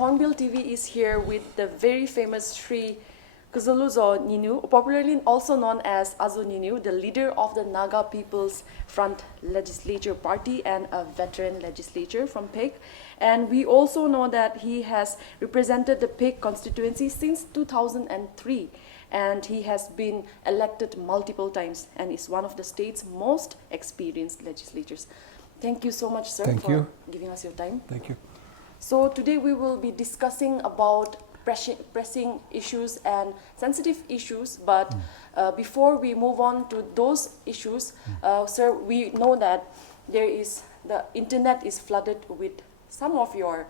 Hornbill TV is here with the very famous Sri Kuzaluzo Neinu, popularly also known as Azo Neinu, the leader of the Naga People's Front Legislature Party and a veteran legislator from Pek. And we also know that he has represented the Pek constituency since 2003. And he has been elected multiple times and is one of the state's most experienced legislators. Thank you so much, sir, for giving us your time. Thank you. So today we will be discussing about pressing issues and sensitive issues, but before we move on to those issues, sir, we know that the internet is flooded with some of your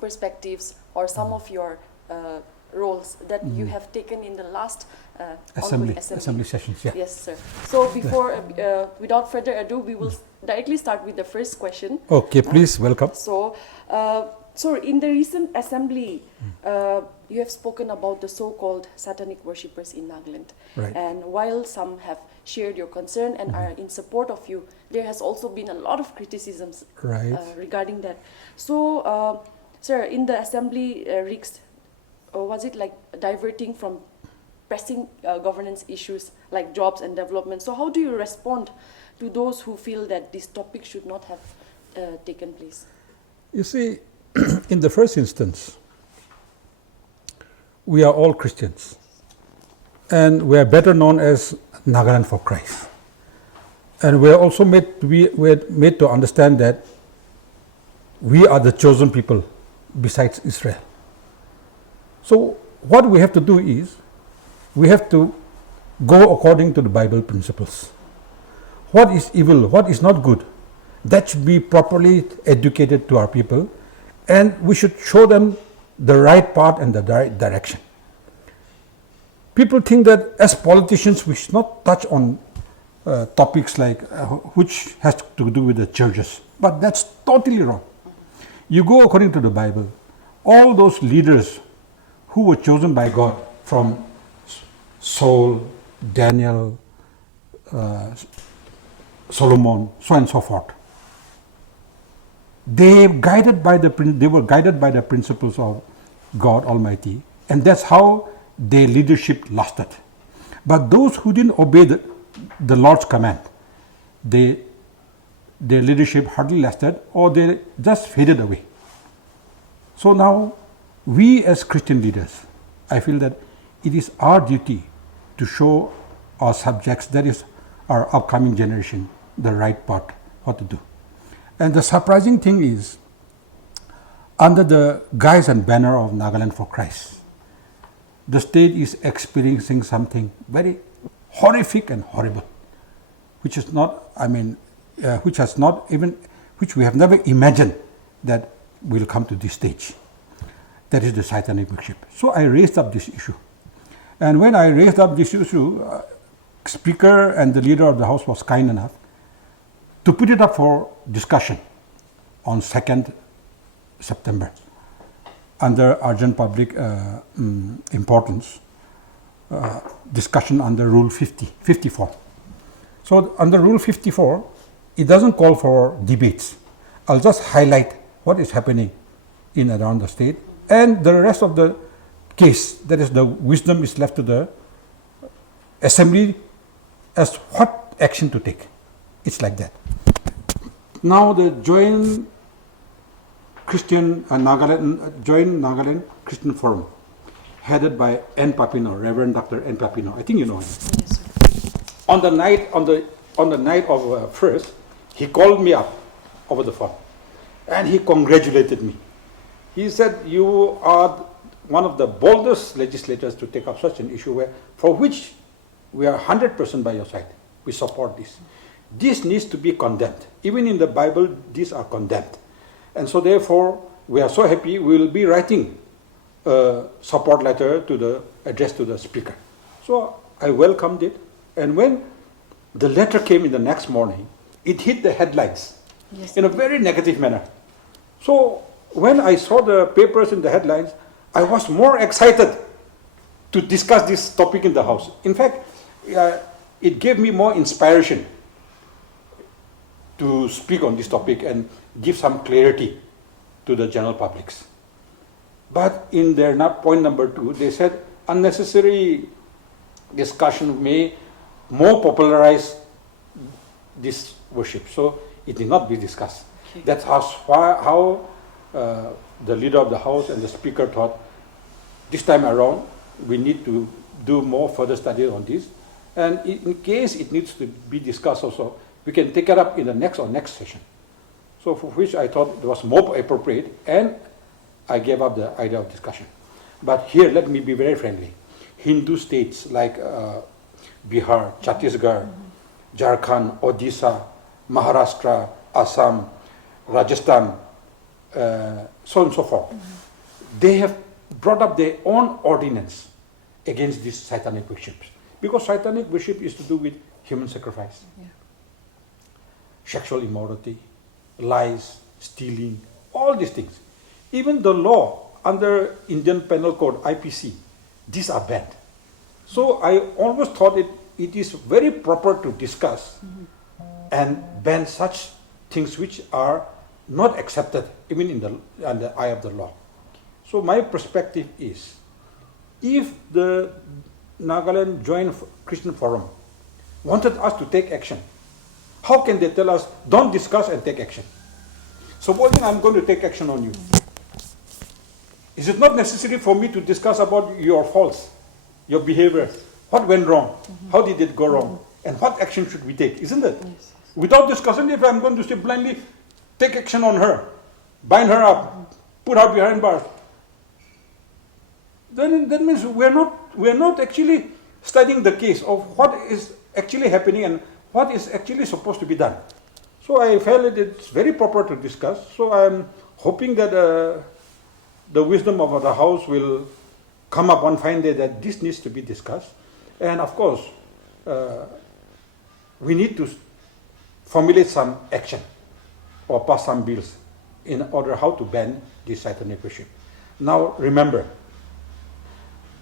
perspectives or some of your roles that you have taken in the last assembly sessions. Yeah. Yes, sir. So before, without further ado, we will directly start with the first question. Okay, please welcome. So, so in the recent assembly, you have spoken about the so-called satanic worshippers in Nagaland. Right. And while some have shared your concern and are in support of you, there has also been a lot of criticisms regarding that. So, sir, in the assembly, was it like diverting from pressing governance issues like jobs and development? So how do you respond to those who feel that this topic should not have taken place? You see, in the first instance, we are all Christians and we are better known as Nagaland for Christ. And we are also made to understand that we are the chosen people besides Israel. So what we have to do is, we have to go according to the Bible principles. What is evil, what is not good, that should be properly educated to our people, and we should show them the right path and the right direction. People think that as politicians we should not touch on topics like which has to do with the churches, but that's totally wrong. You go according to the Bible. All those leaders who were chosen by God, from Saul, Daniel, Solomon, so on and so forth, they were guided by the principles of God Almighty, and that's how their leadership lasted. But those who didn't obey the Lord's command, their leadership hardly lasted, or they just faded away. So now, we as Christian leaders, I feel that it is our duty to show our subjects, that is our upcoming generation, the right path, what to do. And the surprising thing is, under the guise and banner of Nagaland for Christ, the state is experiencing something very horrific and horrible, which is not, which we have never imagined that will come to this stage. That is the satanic worship. So I raised up this issue. And when I raised up this issue, Speaker and the leader of the House was kind enough to put it up for discussion on 2nd September under urgent public importance, discussion under Rule 54. So under Rule 54, it doesn't call for debates. I'll just highlight what is happening in and around the state, and the rest of the case, that is the wisdom, is left to the assembly as what action to take. It's like that. Now the Joint Nagaland Christian Forum, headed by Reverend Dr. Ndpp-Npf, I think you know him. Yes, sir. On the night of first, he called me up over the phone, and he congratulated me. He said, "You are one of the boldest legislators to take up such an issue for which we are 100% by your side. We support this. This needs to be condemned. Even in the Bible, these are condemned. And so therefore, we are so happy we will be writing a support letter addressed to the Speaker." So I welcomed it. And when the letter came in the next morning, it hit the headlines in a very negative manner. So when I saw the papers in the headlines, I was more excited to discuss this topic in the House. In fact, it gave me more inspiration to speak on this topic and give some clarity to the general publics. But in their point number 2, they said unnecessary discussion may more popularize this worship. So it did not be discussed. Okay. That's how the leader of the house and the speaker thought this time around we need to do more further study on this. And in case it needs to be discussed also, we can take it up in the next session. So for which I thought it was more appropriate, and I gave up the idea of discussion. But here, let me be very friendly. Hindu states like Bihar, Chhattisgarh, Jharkhand, Odisha, Maharashtra, Assam, Rajasthan, so on and so forth. They have brought up their own ordinance against these satanic worships. Because satanic worship is to do with human sacrifice, sexual immorality, lies, stealing, all these things. Even the law under Indian Penal Code, IPC, these are banned. So I always thought it is very proper to discuss and ban such things which are not accepted even in the eye of the law. So my perspective is, if the Nagaland Joint Christian Forum wanted us to take action, how can they tell us, don't discuss and take action? Supposing I'm going to take action on you, is it not necessary for me to discuss about your faults, your behavior, what went wrong, how did it go wrong, and what action should we take, isn't it? Yes. Without discussing, if I'm going to say blindly, take action on her, bind her up, put her behind bars, then that means we're not actually studying the case of what is actually happening and what is actually supposed to be done. So I felt it's very proper to discuss. So I'm hoping that the wisdom of the house will come up one fine day that this needs to be discussed. And of course, we need to formulate some action or pass some bills in order how to ban this satanic worship. Now remember,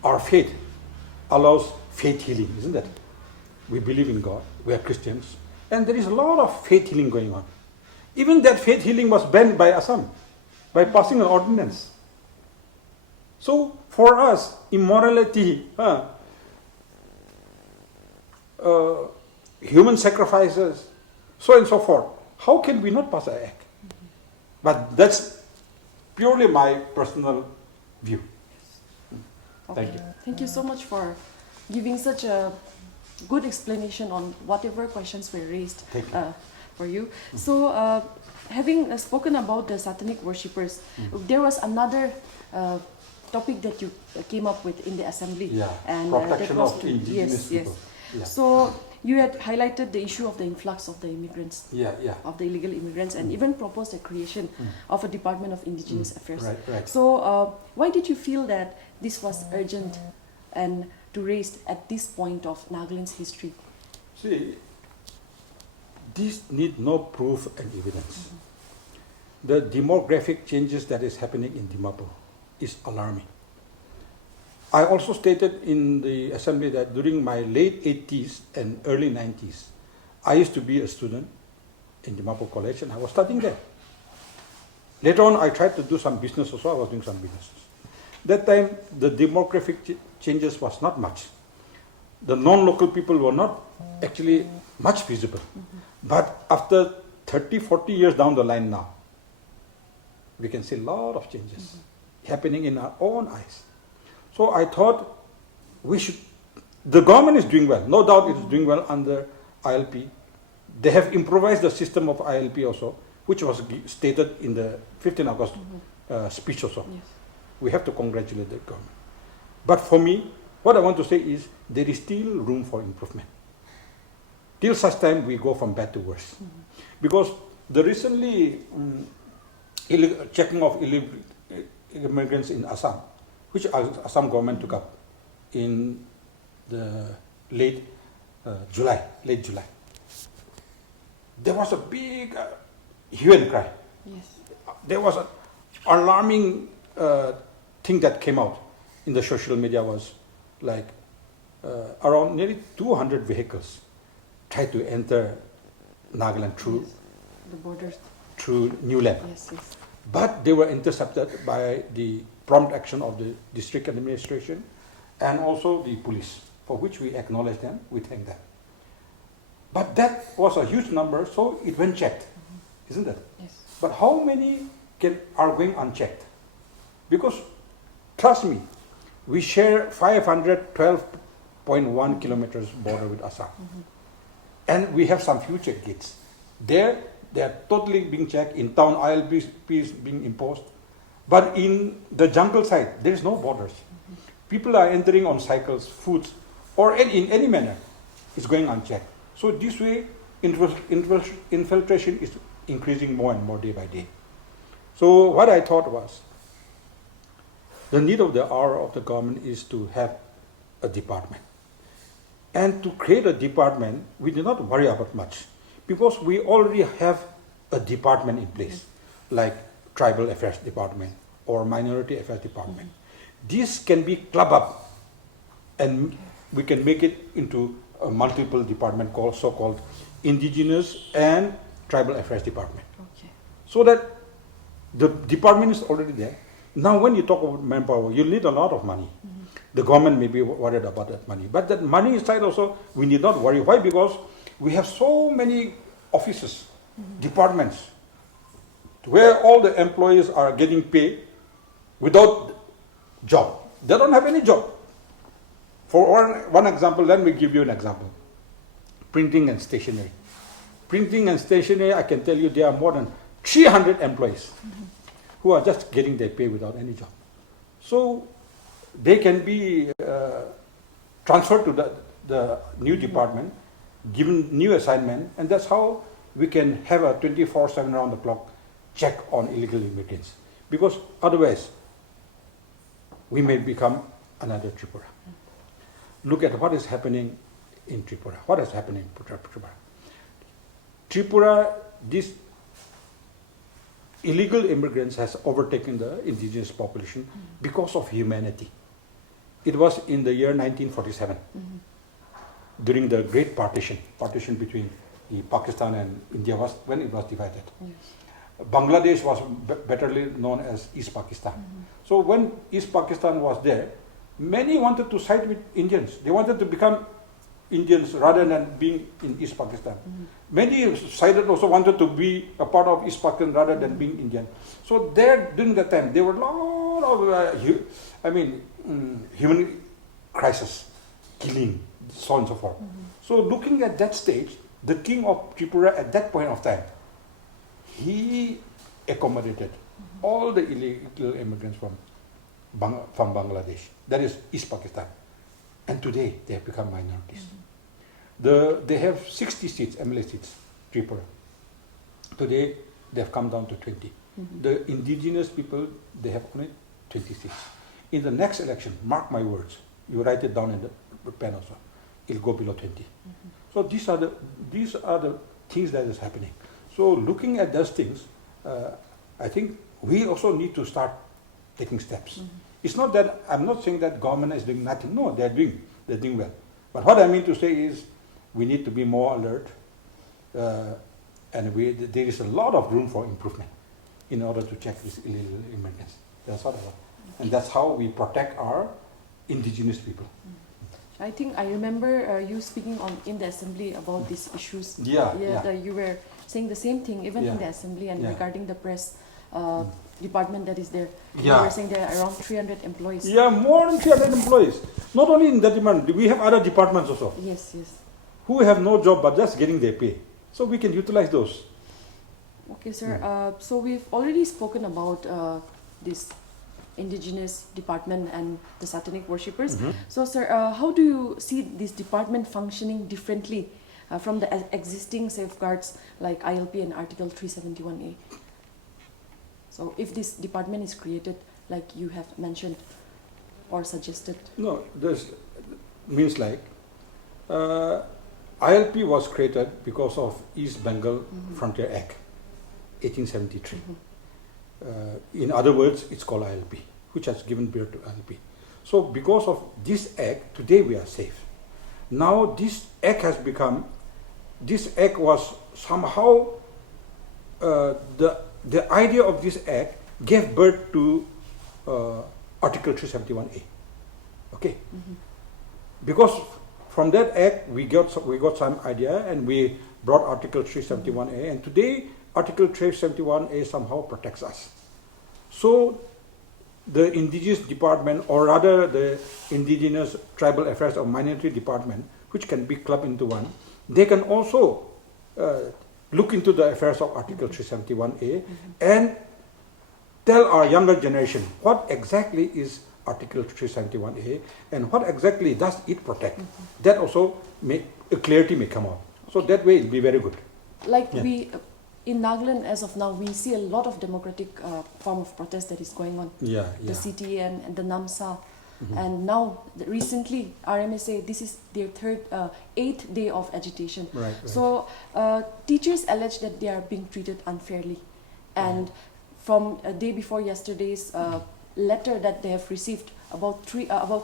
our faith allows faith healing, isn't it? We believe in God, we are Christians, and there is a lot of faith healing going on. Even that faith healing was banned by Assam, by passing an ordinance. So for us, immorality, human sacrifices, so on and so forth, how can we not pass an act? But that's purely my personal view. Okay. Thank you. Thank you so much for giving such a good explanation on whatever questions were raised for you. So, having spoken about the satanic worshippers, there was another topic that you came up with in the assembly. Yeah, and protection that was of indigenous people. Yeah. So, you had highlighted the issue of the influx of the immigrants, of the illegal immigrants, and even proposed the creation of a Department of Indigenous Affairs. Right. So, why did you feel that this was urgent and to raise at this point of Nagaland's history? See, this need no proof and evidence. The demographic changes that is happening in Dimapur is alarming. I also stated in the assembly that during my late 80s and early 90s, I used to be a student in Dimapur College and I was studying there. Later on, I tried to do some business also. I was doing some businesses. That time, the demographic changes was not much. The non-local people were not actually much visible. But after 30, 40 years down the line now, we can see a lot of changes happening in our own eyes. So I thought the government is doing well. No doubt it is doing well under ILP. They have improvised the system of ILP also, which was stated in the 15 August speech also. Yes. We have to congratulate the government. But for me, what I want to say is there is still room for improvement. Till such time we go from bad to worse. Because the recently checking of illegal immigrants in Assam, which Assam government took up in the late July. There was a big hue and cry. Yes. There was an alarming thing that came out in the social media was like around nearly 200 vehicles tried to enter Nagaland through The borders. through New Land. Yes. but they were intercepted by the prompt action of the district administration and also the police, for which we acknowledge them, we thank them. But that was a huge number, so it went checked, isn't it? Yes. But how many are going unchecked? Because, trust me, we share 512.1 kilometers border with Assam. And we have some future gates. There, they are totally being checked. In town, ILP is being imposed. But in the jungle side, there is no borders. People are entering on cycles, foods, or in any manner. It's going unchecked. So this way, infiltration is increasing more and more day by day. So what I thought was, the need of the hour of the government is to have a department. And to create a department, we do not worry about much, because we already have a department in place, like Tribal Affairs Department or Minority Affairs Department. This can be clubbed up, and we can make it into a multiple department called so-called Indigenous and Tribal Affairs Department. Okay. So that the department is already there. Now when you talk about manpower, you need a lot of money. The government may be worried about that money. But that money side also, we need not worry. Why? Because we have so many offices, departments, where all the employees are getting paid without job. They don't have any job. For one example, let me give you an example. Printing and stationery. Printing and stationery, I can tell you there are more than 300 employees who are just getting their pay without any job. So they can be transferred to the new department, given new assignment, and that's how we can have a 24/7 round the clock check on illegal immigrants. Because otherwise, we may become another Tripura. Look at what is happening in Tripura. What is happening in Tripura? Tripura, this illegal immigrants has overtaken the indigenous population because of humanity. It was in the year 1947, during the Great Partition between Pakistan and India, was when it was divided. Yes. Bangladesh was betterly known as East Pakistan. So when East Pakistan was there, many wanted to side with Indians. They wanted to become Indians rather than being in East Pakistan. Many sided also wanted to be a part of East Pakistan rather than being Indian. So there, during that time, there were a lot of, human crisis, killing, so on and so forth. So looking at that stage, the king of Tripura at that point of time, he accommodated all the illegal immigrants from Bangladesh, that is East Pakistan. And today they have become minorities. They have 60 seats, MLA seats, Tripura. Today they have come down to 20. The indigenous people, they have only 20 seats. In the next election, mark my words, you write it down in the pen also, it'll go below 20. So these are the things that is happening. So looking at those things, I think we also need to start taking steps. It's not that, I'm not saying that government is doing nothing. No, they're doing well. But what I mean to say is, we need to be more alert, and there is a lot of room for improvement in order to check these illegal immigrants. That's what I want. And that's how we protect our indigenous people. I think I remember you speaking in the assembly about these issues. Yeah. You were saying the same thing even in the assembly, and regarding the press department that is there. You were saying there are around 300 employees. Yeah, more than 300 employees. Not only in that department, we have other departments also. Yes. Who have no job but just getting their pay. So we can utilize those. Okay, sir. So we've already spoken about this indigenous department and the satanic worshippers. So, sir, how do you see this department functioning differently from the existing safeguards like ILP and Article 371A? So, if this department is created, like you have mentioned or suggested. No, this means like ILP was created because of East Bengal Frontier Act, 1873. In other words, it's called ILP, which has given birth to ILP. So because of this act, today we are safe. Now this act was somehow, the the idea of this act gave birth to Article 371A. Okay, because from that act we got some idea and we brought Article 371A, and today Article 371A somehow protects us. So the indigenous department, or rather the indigenous tribal affairs or minority department, which can be clubbed into one, they can also look into the affairs of Article 371A and tell our younger generation what exactly is Article 371A and what exactly does it protect. That also a clarity may come out. So that way it will be very good. Like in Nagaland, as of now, we see a lot of democratic form of protest that is going on. The CTA and the NAMSA. And now, recently, RMSA, this is their eighth day of agitation. Right. So, teachers allege that they are being treated unfairly. And from a day before yesterday's letter that they have received, about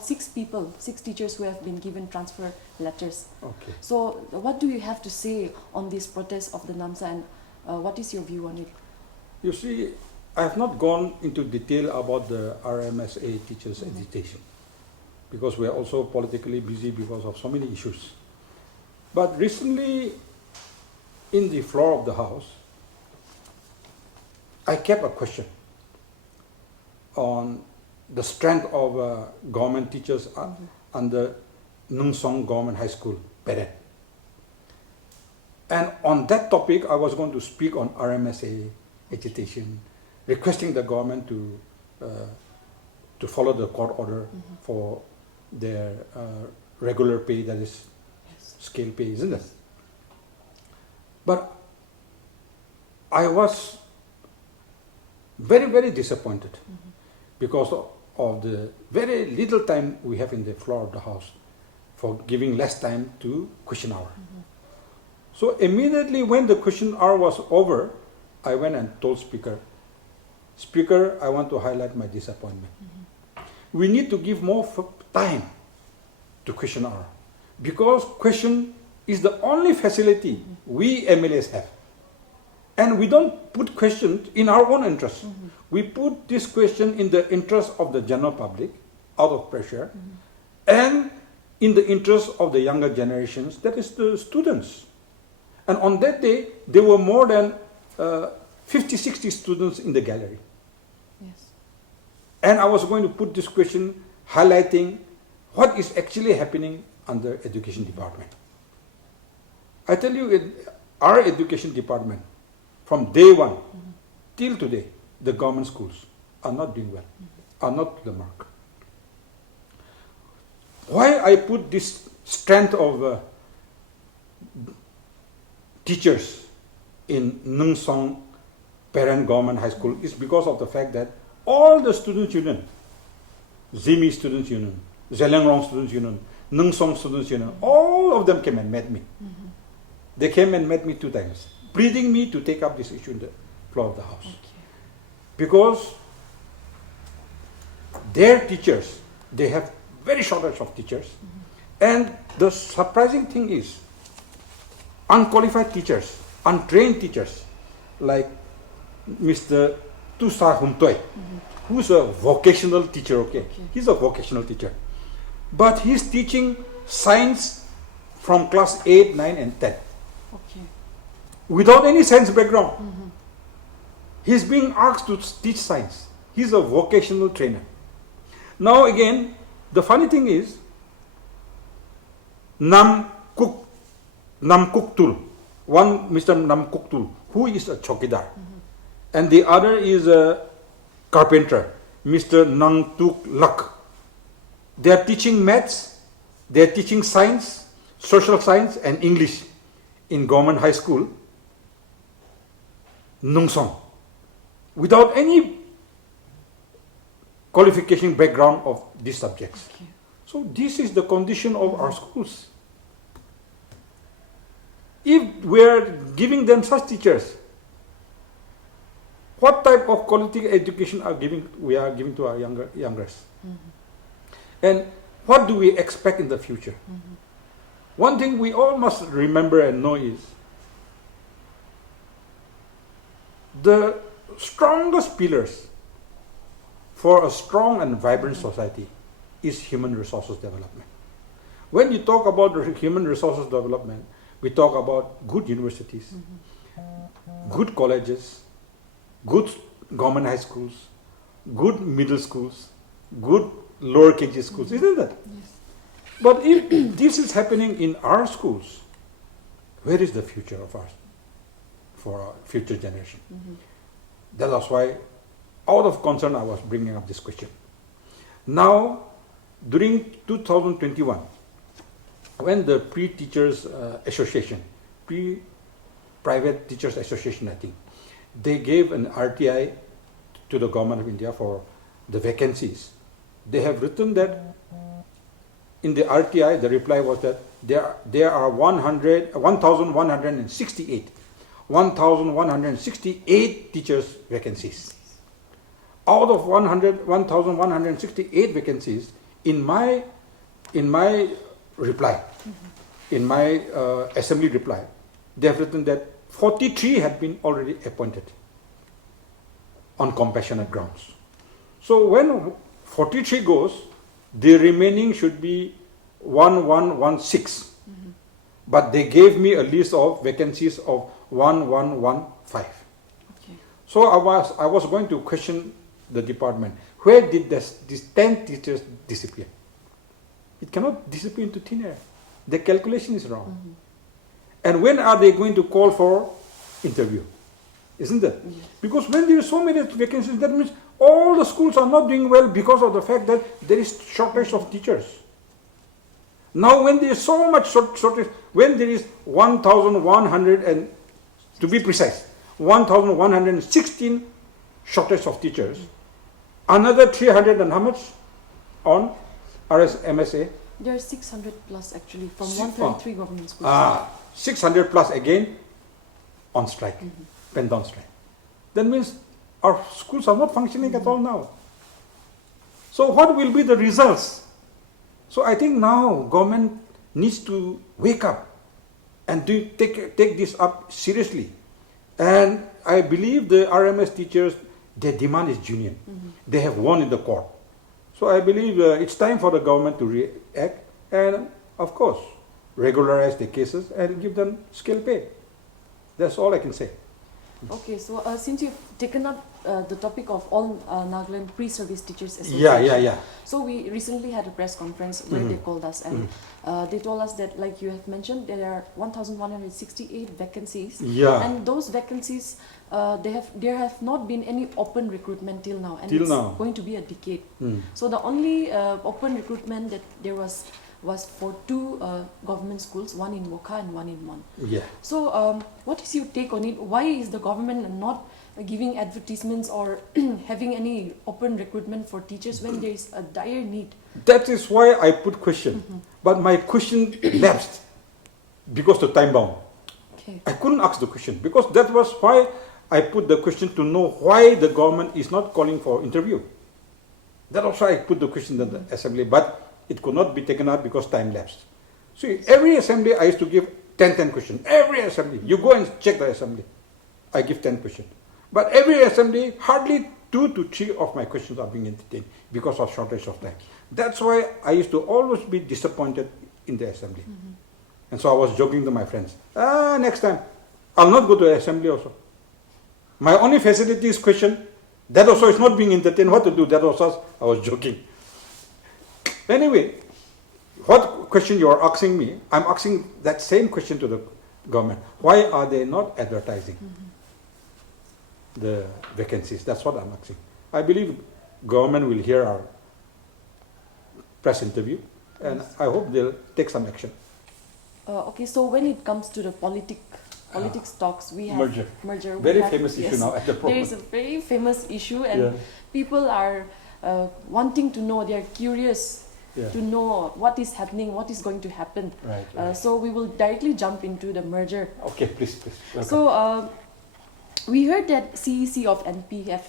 six teachers who have been given transfer letters. Okay. So, what do you have to say on this protest of the NAMSA, and what is your view on it? You see, I have not gone into detail about the RMSA teachers' agitation because we are also politically busy because of so many issues. But recently, in the floor of the House, I kept a question on the strength of government teachers under Nung Song Government High School, Peren. And on that topic, I was going to speak on RMSA agitation, requesting the government to follow the court order for their regular pay, that is scale pay, isn't it? But I was very, very disappointed because of the very little time we have in the floor of the House for giving less time to question hour. So immediately when the question hour was over, I went and told Speaker, I want to highlight my disappointment. We need to give more time to question hour because question is the only facility we MLAs have. And we don't put questions in our own interest. We put this question in the interest of the general public, out of pressure, and in the interest of the younger generations, that is the students. And on that day, there were more than 50, 60 students in the gallery. Yes. And I was going to put this question highlighting what is actually happening under education department. I tell you, our education department, from day one till today, the government schools are not doing well, are not to the mark. Why I put this strength of teachers in Nung Song Peren Government High School is because of the fact that all the students' union, Zimi Students' Union, Zhelengrong Students' Union, Nung Song Students' Union, all of them came and met me. They came and met me 2 times, pleading me to take up this issue in the floor of the House. Because their teachers, they have very shortage of teachers. And the surprising thing is, unqualified teachers, untrained teachers, like Mr. Tusar Humtoy, who's a vocational teacher, He's a vocational teacher. But he's teaching science from class 8, 9, and 10. Without any science background. He's being asked to teach science. He's a vocational trainer. Now again, the funny thing is, Nam Kuk Tul, one Mr. Nam Kuk Tul, who is a chokidar, and the other is a carpenter, Mr. Nang Tuk Lak. They are teaching maths, they are teaching science, social science, and English in government high school, Nung Song, without any qualification background of these subjects. So this is the condition of our schools. If we are giving them such teachers, what type of quality education we are giving to our youngers? And what do we expect in the future? One thing we all must remember and know is the strongest pillars for a strong and vibrant society is human resources development. When you talk about human resources development, we talk about good universities, good colleges, good government high schools, good middle schools, good lower KG schools, isn't it? Yes. But if this is happening in our schools, where is the future of ours for our future generation? That was why, out of concern, I was bringing up this question. Now, during 2021, when the Pre-Teachers Association, Private Teachers Association, I think, they gave an RTI to the government of India for the vacancies. They have written that in the RTI, the reply was that there are 1,168 teachers vacancies. Out of 1,168 vacancies, in my reply, in my assembly reply, they have written that 43 had been already appointed on compassionate grounds. So when 43 goes, the remaining should be 1116. But they gave me a list of vacancies of 1115. Okay. So I was going to question the department, where did these 10 teachers disappear? It cannot disappear into thin air. The calculation is wrong. And when are they going to call for interview? Isn't it? Because when there are so many vacancies, that means all the schools are not doing well because of the fact that there is shortage of teachers. Now when there is so much shortage, when there is 1,100 and, to be precise, 1,116 shortage of teachers, another 300 and how much on MSA? There are 600 plus actually from 133 government schools. 600 plus again on strike, Pentagon strike. That means our schools are not functioning at all now. So what will be the results? So I think now government needs to wake up and take this up seriously. And I believe the RMS teachers, their demand is genuine. They have won in the court. So I believe it's time for the government to react and, of course, regularize the cases and give them scale pay. That's all I can say. Okay, so since you've taken up the topic of all Nagaland pre-service teachers association, Yeah. so we recently had a press conference where they called us and they told us that, like you have mentioned, there are 1,168 vacancies. Yeah. And those vacancies, there have not been any open recruitment till now, and Till it's now. going to be a decade. So the only open recruitment that there was for two government schools, one in Wokha and one in Mon. Yeah. So what is your take on it? Why is the government not giving advertisements or having any open recruitment for teachers when there is a dire need? That is why I put question. But my question lapsed because the time bound. Okay. I couldn't ask the question because that was why I put the question to know why the government is not calling for interview. That was why I put the question in the assembly, but it could not be taken up because time lapsed. See, every assembly I used to give 10 questions. Every assembly. You go and check the assembly. I give 10 questions. But every assembly, hardly 2 to 3 of my questions are being entertained because of shortage of time. That's why I used to always be disappointed in the assembly. And so I was joking to my friends, next time, I'll not go to the assembly also. My only facility is question. That also is not being entertained. What to do? That also, I was joking. Anyway, what question you are asking me, I'm asking that same question to the government. Why are they not advertising the vacancies? That's what I'm asking. I believe government will hear our press interview and I hope they'll take some action. Okay, so when it comes to the politics talks, we have merger. Very famous issue now at the program. There is a very famous issue and people are wanting to know, they are curious to know what is happening, what is going to happen. Right. So we will directly jump into the merger. Okay, please. Welcome. So we heard that CEC of NPF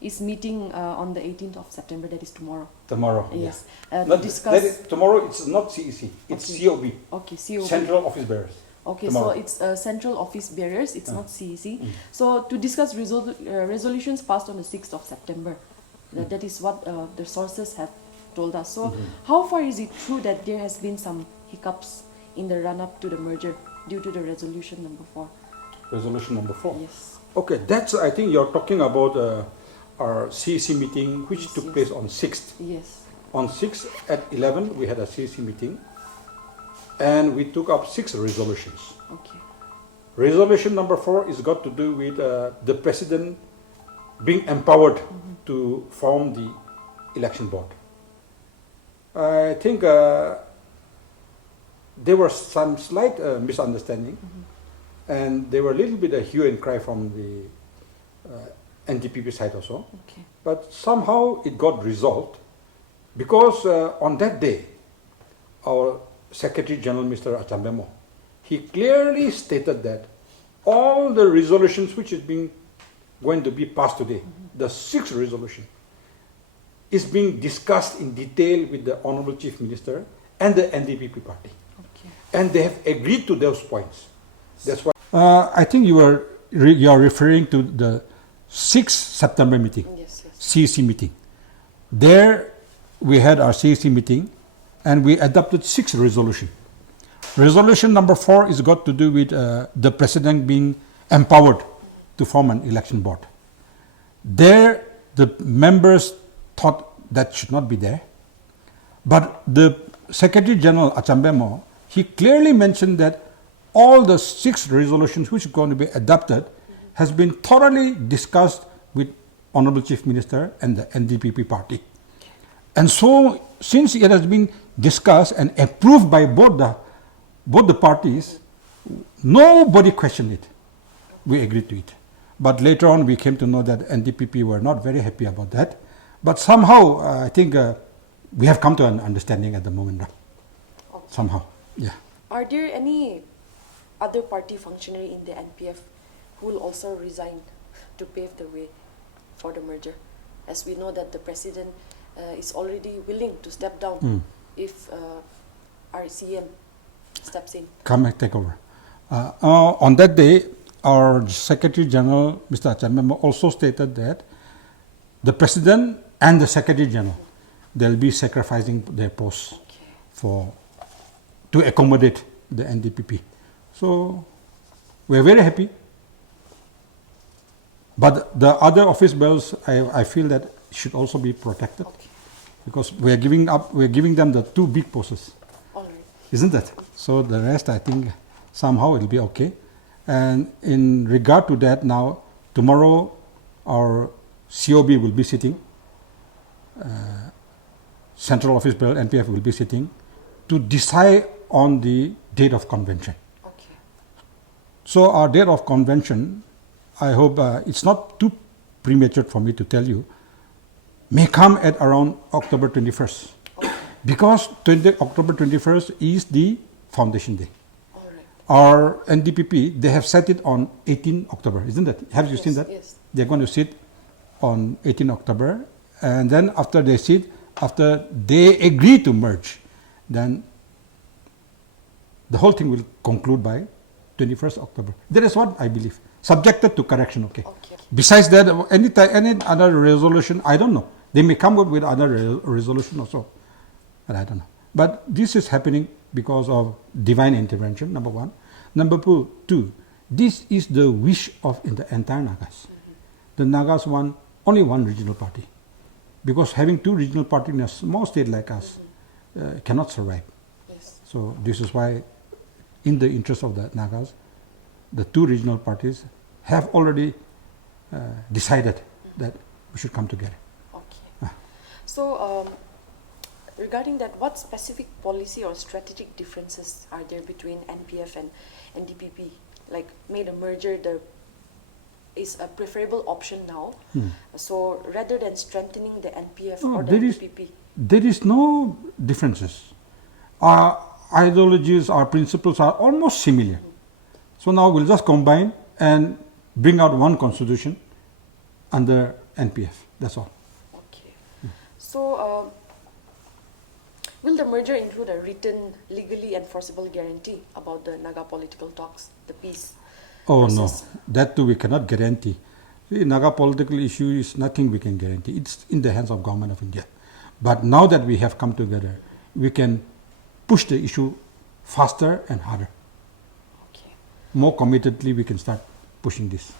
is meeting on the 18th of September, that is tomorrow. Tomorrow. Yes. Yeah. To discuss. Tomorrow it's not CEC, it's COB. Okay, COB. Central Office Bearers. Okay, tomorrow. so it's central office bearers, it's not CEC. So to discuss resolutions passed on the 6th of September. That is what the sources have told us. So how far is it true that there has been some hiccups in the run-up to the merger due to the resolution number 4? Resolution number 4. Yes. Okay, that's, I think you're talking about our CEC meeting, which Yes, took yes. place on 6th. Yes. On 6th at 11, we had a CEC meeting, and we took up 6 resolutions. Okay. Resolution number 4 is got to do with the president being empowered to form the election board. I think there were some slight misunderstanding, and there were a little bit of hue and cry from the NDPP side also. Okay. But somehow it got resolved because on that day, our Secretary General, Mr. Achambemo, he clearly stated that all the resolutions which is going to be passed today, the 6th resolution, is being discussed in detail with the Honorable Chief Minister and the NDPP party. Okay. And they have agreed to those points. That's why. I think you are referring to the 6th September meeting, Yes, yes. CEC meeting. There we had our CEC meeting and we adopted 6 resolutions. Resolution number 4 is got to do with the president being empowered to form an election board. There, the members thought that should not be there. But the Secretary General Achambemo, he clearly mentioned that all the 6 resolutions which are going to be adopted has been thoroughly discussed with Honorable Chief Minister and the NDPP party. And so, since it has been discussed and approved by both the parties, nobody questioned it. We agreed to it. But later on, we came to know that NDPP were not very happy about that. But somehow, I think we have come to an understanding at the moment now. Okay. Somehow, yeah. Are there any other party functionary in the NPF who will also resign to pave the way for the merger? As we know that the president is already willing to step down if our CM steps in. Come and take over. On that day, our Secretary General, Mr. Achambemo, also stated that the President and the Secretary General, they'll be sacrificing their posts to accommodate the NDPP. So, we're very happy. But the other office bearers, I feel that should also be protected, Okay. because we're giving them the 2 big posts. All right. Isn't that? So the rest, I think, somehow it'll be okay. And in regard to that, now, tomorrow, our COB will be sitting, Central Office Bearer, NPF will be sitting, to decide on the date of convention. Okay. So our date of convention, I hope it's not too premature for me to tell you, may come at around October 21st. Okay. Because October 21st is the foundation day. All right. Our NDPP, they have set it on 18 October, isn't it? Have you Yes, seen that? yes. They're going to sit on 18 October, and then after they sit, after they agree to merge, then the whole thing will conclude by 21st October. That is what I believe, subjected to correction, okay? Okay. Besides that, any other resolution, I don't know. They may come up with other resolution also, but I don't know. But this is happening because of divine intervention, number 1. Number 2, this is the wish of the entire Nagas. The Nagas want only one regional party, because having 2 regional parties in a small state like us cannot survive. Yes. So this is why, in the interest of the Nagas, the 2 regional parties have already decided that we should come together. Okay. So, regarding that, what specific policy or strategic differences are there between NPF and NDPP? Like, made a merger is a preferable option now. So, rather than strengthening the NPF No, or the NDPP? There is no differences. Our ideologies, our principles are almost similar. So now we'll just combine and bring out one constitution under NPF. That's all. Okay. So, Will the merger include a written, legally enforceable guarantee about the Naga political talks, the peace Oh process? no, that too we cannot guarantee. See, Naga political issue is nothing we can guarantee. It's in the hands of Government of India. But now that we have come together, we can push the issue faster and harder. Okay. More committedly, we can start pushing this.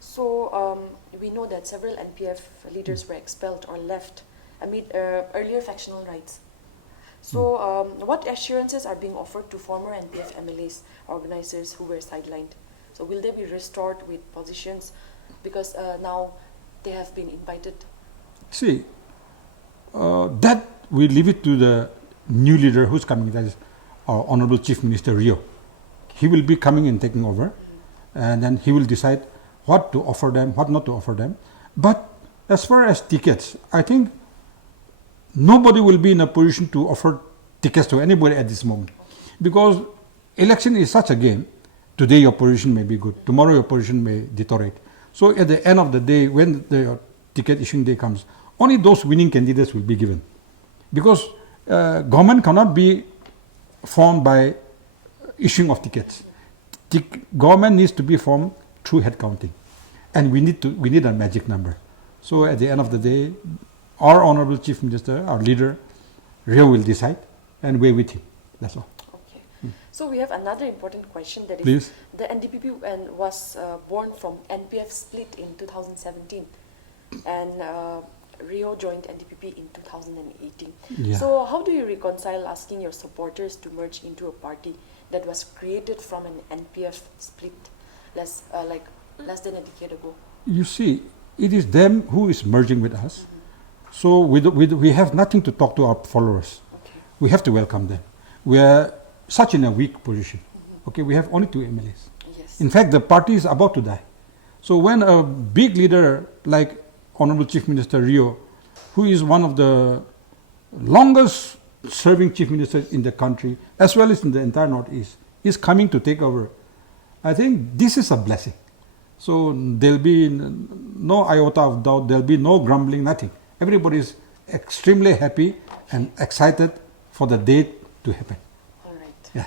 So we know that several NPF leaders were expelled or left amid earlier factional riots. So what assurances are being offered to former NPF MLAs, organizers who were sidelined? So will they be restored with positions because now they have been invited? See, that we leave it to the new leader who's coming, that is our Honorable Chief Minister Rio. He will be coming and taking over, and then he will decide what to offer them, what not to offer them. But as far as tickets, I think nobody will be in a position to offer tickets to anybody at this moment. Because election is such a game. Today your position may be good, tomorrow your position may deteriorate. So at the end of the day, when the ticket issuing day comes, only those winning candidates will be given. Because government cannot be formed by issuing of tickets. Government needs to be formed through head counting, and we need a magic number. So at the end of the day, our Honorable Chief Minister, our leader, Rio will decide, and we're with him. That's all. Okay. So we have another important question, that is, Please. the NDPP was born from NPF split in 2017, and Rio joined NDPP in 2018. Yeah. So how do you reconcile asking your supporters to merge into a party that was created from an NPF split less than a decade ago? You see, it is them who is merging with us. So we have nothing to talk to our followers. Okay. We have to welcome them. We are such in a weak position. Okay, we have only 2 MLAs. Yes. In fact, the party is about to die. So when a big leader like Honorable Chief Minister Rio, who is one of the longest serving chief ministers in the country, as well as in the entire Northeast, is coming to take over, I think this is a blessing. So there'll be no iota of doubt, there'll be no grumbling, nothing. Everybody is extremely happy and excited for the date to happen. All right. Yeah.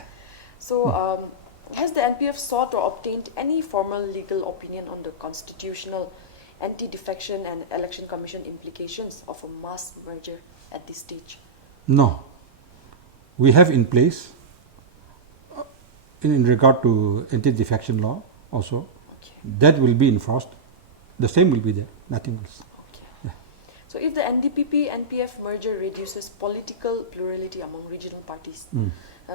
So has the NPF sought or obtained any formal legal opinion on the constitutional, anti-defection and election commission implications of a mass merger at this stage? No. We have in place, in regard to anti-defection law also, Okay. that will be enforced. The same will be there, nothing else. Okay. Yeah. So if the NDPP-Npf merger reduces political plurality among regional parties,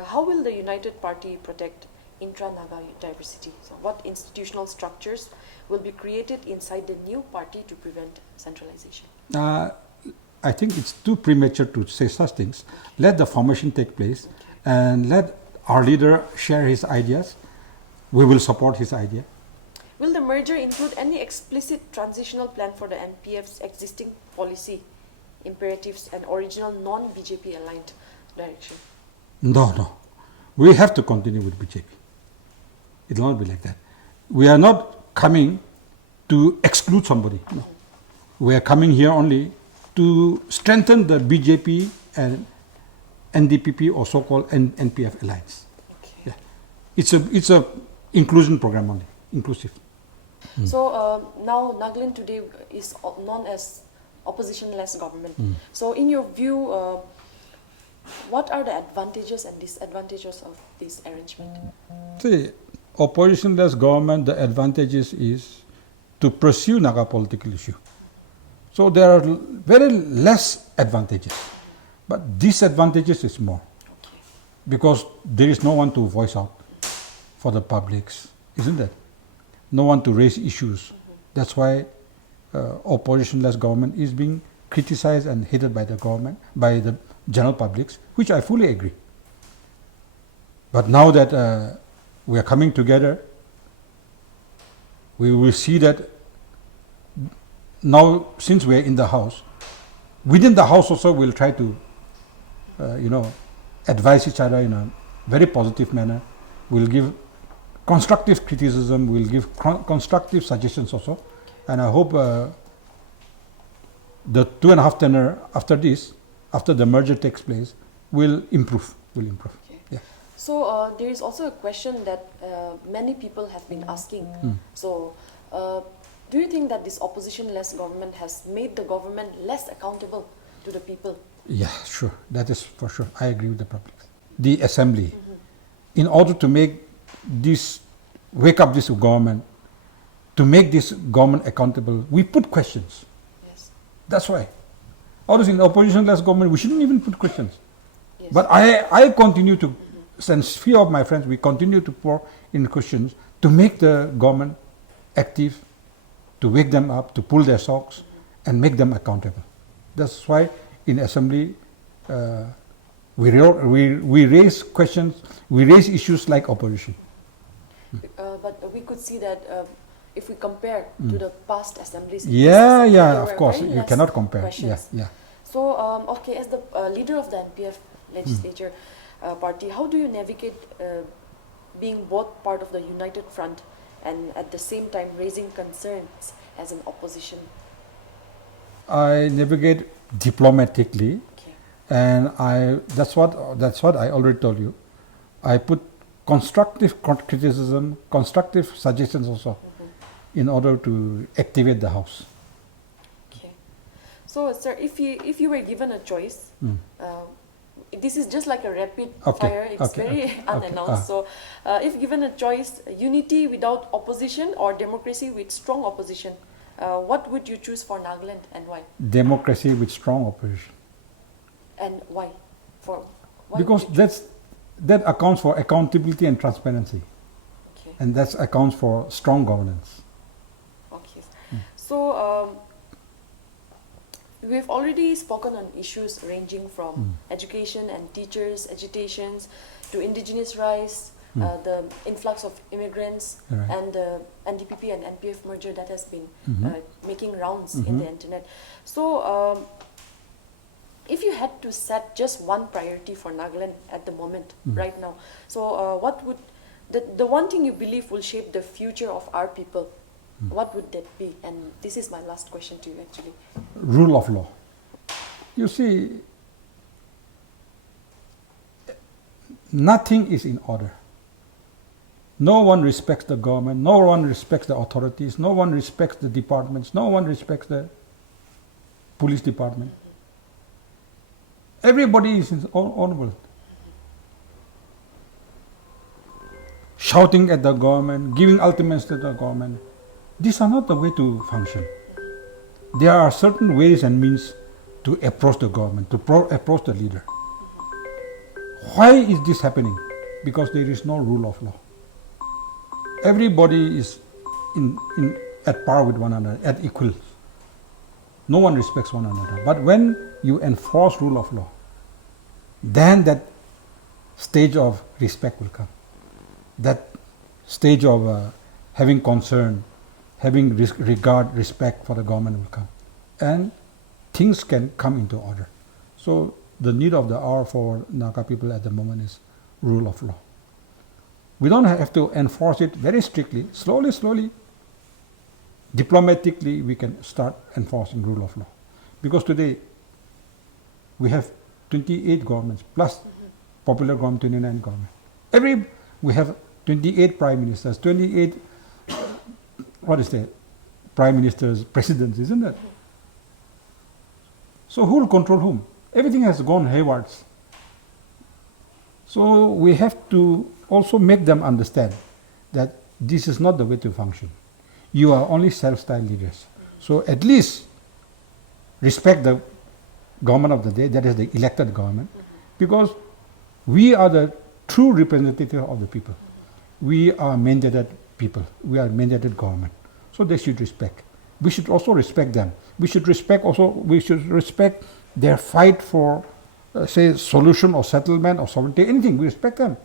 how will the United Party protect intra-Naga diversity? So what institutional structures will be created inside the new party to prevent centralization? I think it's too premature to say such things. Let the formation take place, and let our leader share his ideas. We will support his idea. Will the merger include any explicit transitional plan for the NPF's existing policy, imperatives and original non-BJP aligned direction? No. We have to continue with BJP. It will not be like that. We are not coming to exclude somebody. No. We are coming here only to strengthen the BJP and NDPP, or so-called NPF alliance. Okay. Yeah. It's a inclusion program only, inclusive. So now Nagaland today is known as oppositionless government. So in your view, what are the advantages and disadvantages of this arrangement? See, oppositionless government, the advantages is to pursue Naga political issue. So there are very less advantages, but disadvantages is more, because there is no one to voice out for the publics, isn't it? No one to raise issues. That's why oppositionless government is being criticized and hated by the government, by the general publics, which I fully agree. But now that we are coming together, we will see that now, since we are in the house, within the house also we'll try to advise each other in a very positive manner. We'll give constructive criticism, we'll give constructive suggestions also, and I hope the 2.5 tenure after this, after the merger takes place, will improve. Okay. Yeah. So there is also a question that many people have been asking. So do you think that this opposition-less government has made the government less accountable to the people? Yeah, sure. That is for sure. I agree with the public. The assembly, in order to wake up this government, to make this government accountable, we put questions. Yes. That's why. Others in opposition-less government, we shouldn't even put questions. Yes. But I continue to, since few of my friends, we continue to pour in questions to make the government active, to wake them up, to pull their socks, and make them accountable. That's why in assembly we raise questions, we raise issues like opposition. But we could see that if we compare to the past assemblies, Yeah, there of were course, very you less cannot compare. questions. Yeah. So, okay, as the leader of the NPF legislature party, how do you navigate being both part of the united front and at the same time raising concerns as an opposition? I navigate diplomatically, Okay. and that's what I already told you. I put constructive criticism, constructive suggestions also, in order to activate the house. Okay. So, sir, if you were given a choice, this is just like a rapid fire. It's very unannounced. So, if given a choice, unity without opposition or democracy with strong opposition, what would you choose for Nagaland and why? Democracy with strong opposition. And why? Why Because would you that accounts for accountability and transparency, Okay. and that accounts for strong governance. Okay. So we've already spoken on issues ranging from education and teachers' agitations to indigenous rights, the influx of immigrants, Right. and the NDPP and NPF merger that has been making rounds in the internet. So if you had to set just one priority for Nagaland at the moment, right now, so what would the one thing you believe will shape the future of our people, what would that be? And this is my last question to you actually. Rule of law. You see, nothing is in order. No one respects the government, no one respects the authorities, no one respects the departments, no one respects the police department. Everybody is in his own world. Shouting at the government, giving ultimatums to the government. These are not the way to function. There are certain ways and means to approach the government, to approach the leader. Why is this happening? Because there is no rule of law. Everybody is at par with one another, at equal. No one respects one another. But when you enforce rule of law, then that stage of respect will come. That stage of having concern, having regard, respect for the government will come. And things can come into order. So the need of the hour for Naga people at the moment is rule of law. We don't have to enforce it very strictly. Slowly, diplomatically, we can start enforcing rule of law. Because today, we have 28 governments, plus popular government, 29 government. We have 28 prime ministers, 28, prime ministers, presidents, isn't it? So who will control whom? Everything has gone haywards. So we have to also make them understand that this is not the way to function. You are only self-styled leaders. So at least respect the government of the day, that is the elected government, because we are the true representative of the people. We are mandated people. We are mandated government. So they should respect. We should also respect them. We should respect their fight for, say, solution or settlement or sovereignty, anything. We respect them.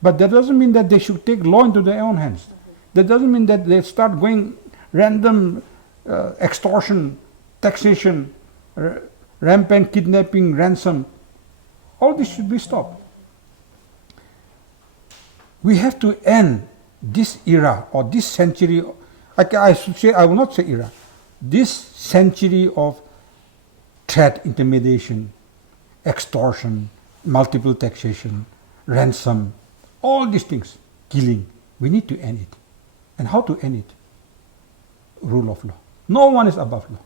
But that doesn't mean that they should take law into their own hands. That doesn't mean that they start going random extortion, taxation, rampant kidnapping, ransom. All this should be stopped. We have to end this era or this century. I should say, I will not say era. This century of threat, intimidation, extortion, multiple taxation, ransom, all these things, killing. We need to end it. And how to end it? Rule of law. No one is above law.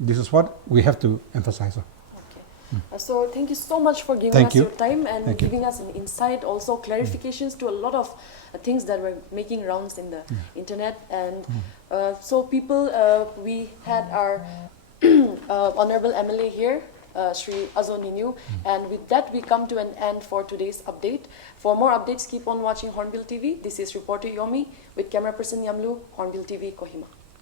This is what we have to emphasize on. Okay. So thank you so much for giving Thank us you. your time and Thank you. giving us an insight, also clarifications to a lot of things that were making rounds in the internet. And so people, we had our Honorable MLA here, Sri Azo Neinu, and with that we come to an end for today's update. For more updates, keep on watching Hornbill TV. This is reporter Yomi with camera person Yamlu, Hornbill TV, Kohima.